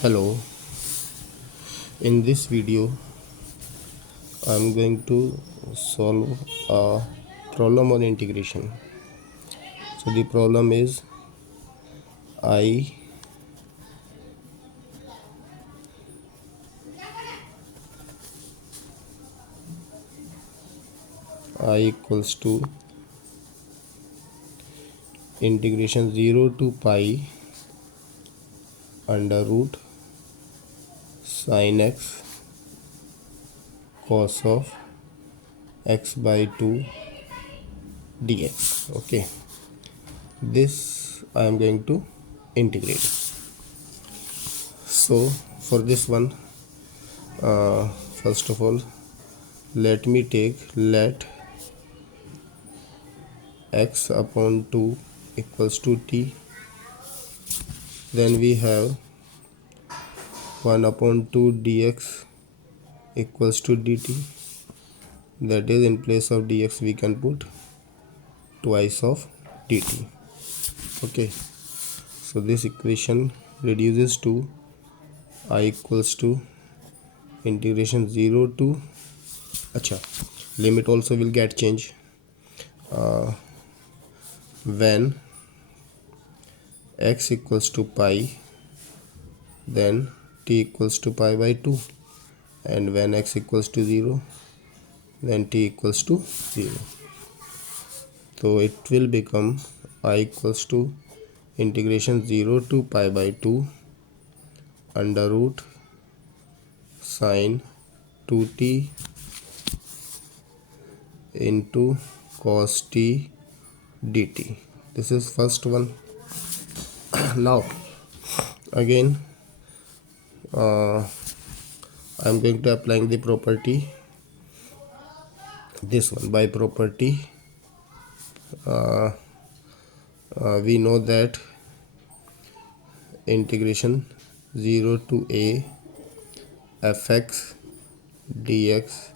Hello, in this video I'm going to solve a problem on integration. So the problem is I equals to integration 0 to pi under root sin x cos of x by 2 dx. Okay, this I am going to integrate. So for this one, first of all, let x upon 2 equals to t. Then we have 1 upon 2 dx equals to dt. That is, in place of dx we can put twice of dt. Okay, so this equation reduces to I equals to integration 0 to limit also will get changed when x equals to pi, then t equals to pi by 2, and when x equals to 0, then t equals to 0. So it will become I equals to integration 0 to pi by 2 under root sine 2t into cos t dt. This is first one. Now again I am going to applying the property, this one. By property we know that integration 0 to a fx dx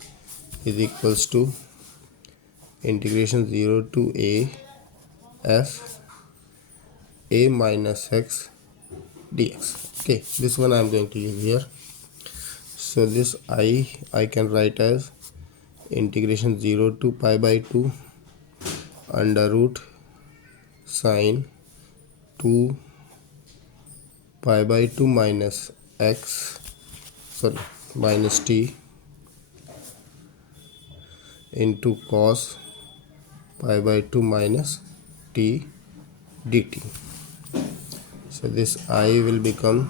is equals to integration 0 to a f a minus x dx. Okay, this one I am going to use here. So this I can write as integration 0 to pi by 2 under root sine 2 pi by 2 minus minus t into cos pi by 2 minus t dt. So this I will become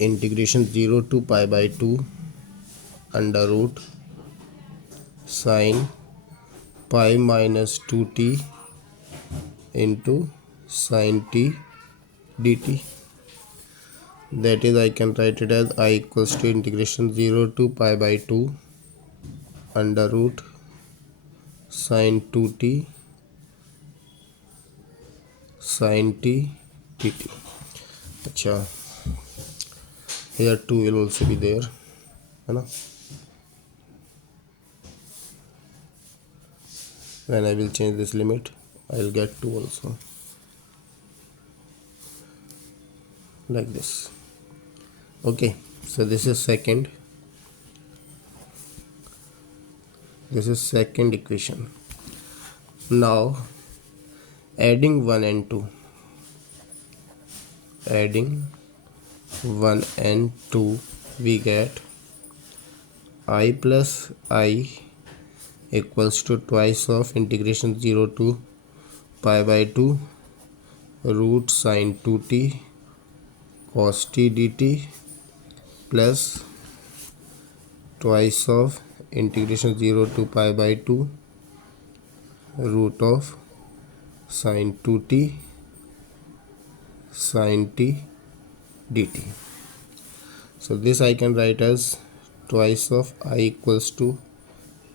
integration 0 to pi by 2 under root sine pi minus 2t into sin t dt. That is, I can write it as I equals to integration 0 to pi by 2 under root sin 2t sin t dt. Here 2 will also be there, है ना? When I will change this limit, I will get 2 also, like this. Okay, so this is second equation. Now adding 1 and 2, we get I plus I equals to twice of integration 0 to pi by 2 root sine 2t cos t dt plus twice of integration 0 to pi by 2 root of sine 2t sin t dt. So this I can write as twice of I equals to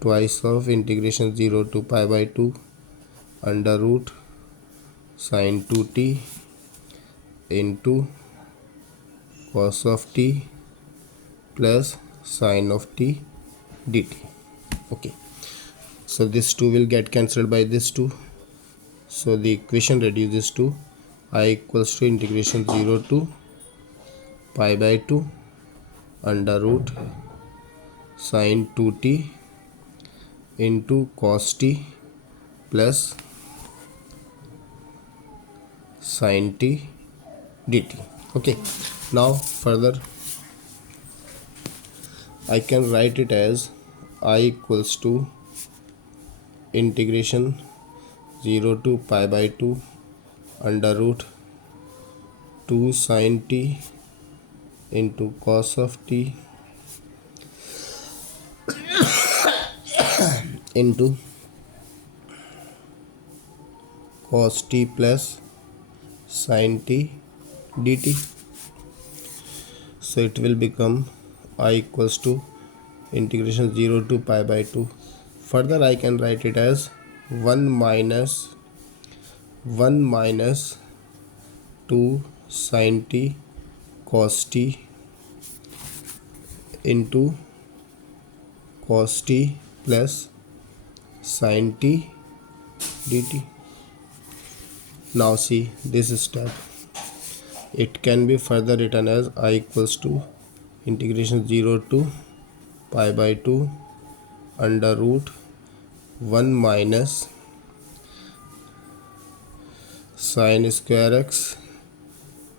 twice of integration 0 to pi by 2 under root sin 2t into cos of t plus sin of t dt. Okay, so this 2 will get cancelled by this 2, So the equation reduces to I equals to integration 0 to pi by 2 under root sine 2t into cos t plus sin t dt. Okay, now further I can write it as I equals to integration 0 to pi by 2 under root 2 sin t into cos of t into cos t plus sin t dt. So it will become I equals to integration 0 to pi by 2. Further I can write it as 1 minus 2 sin t cos t into cos t plus sin t dt. Now see this step. It can be further written as I equals to integration 0 to pi by 2 under root 1 minus sin square x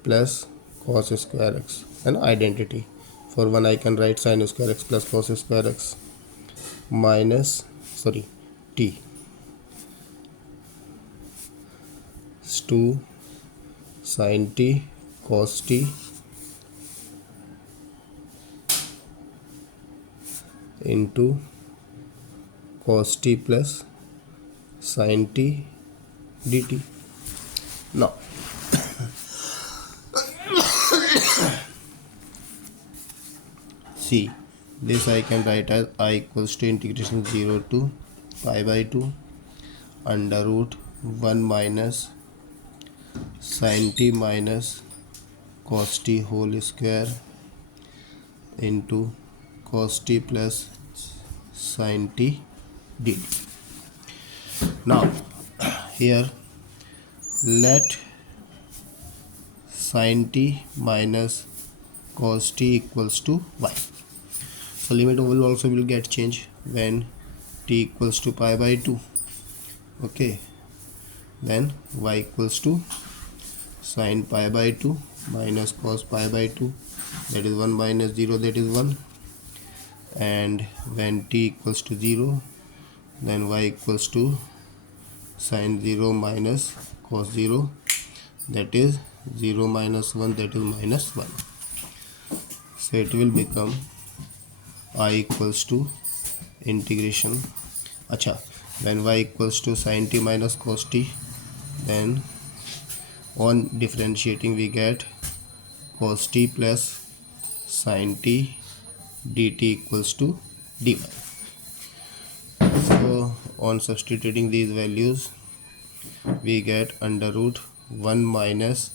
plus cos square x, an identity. For 1 I can write sin square x plus cos square x minus t is 2 sin t cos t into cos t plus sin t dt. Now see this I can write as I equals to integration 0 to pi by 2 under root 1 minus sin t minus cos t whole square into cos t plus sin t dt. Now here let sin t minus cos t equals to y. So limit will also get changed when t equals to pi by 2. Okay, then y equals to sin pi by 2 minus cos pi by 2, that is 1 minus 0, that is 1. And when t equals to 0, then y equals to sin 0 minus cos 0, that is 0 minus 1, that is minus 1. So it will become I equals to integration when y equals to sin t minus cos t, then on differentiating we get cos t plus sin t dt equals to dy. So on substituting these values we get under root 1 minus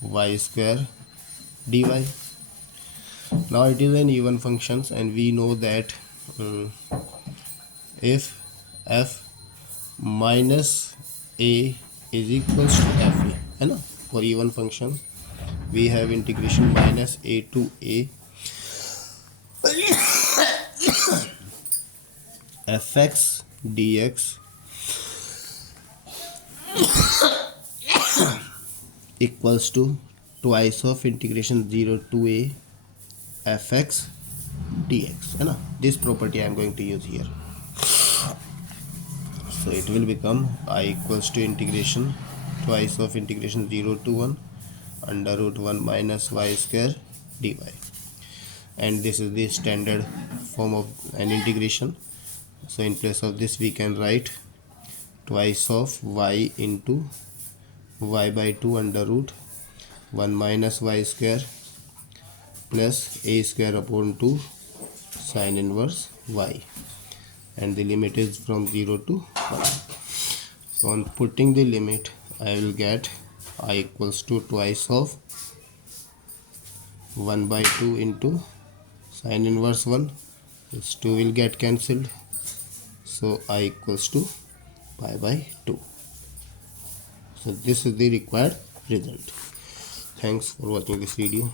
y square dy. Now it is an even functions and we know that if f minus a is equals to fa, है ना, for even function we have integration minus a to a fx dx equals to twice of integration 0 to a fx dx, है ना. This property I am going to use here. So it will become I equals to integration twice of integration 0 to 1 under root 1 minus y square dy, and this is the standard form of an integration. So in place of this we can write twice of y into y by 2 under root 1 minus y square plus a square upon 2 sin inverse y, and the limit is from 0 to 1. So on putting the limit I will get I equals to twice of 1 by 2 into sin inverse 1, this 2 will get cancelled, so I equals to pi by 2. So this is the required result. Thanks for watching this video.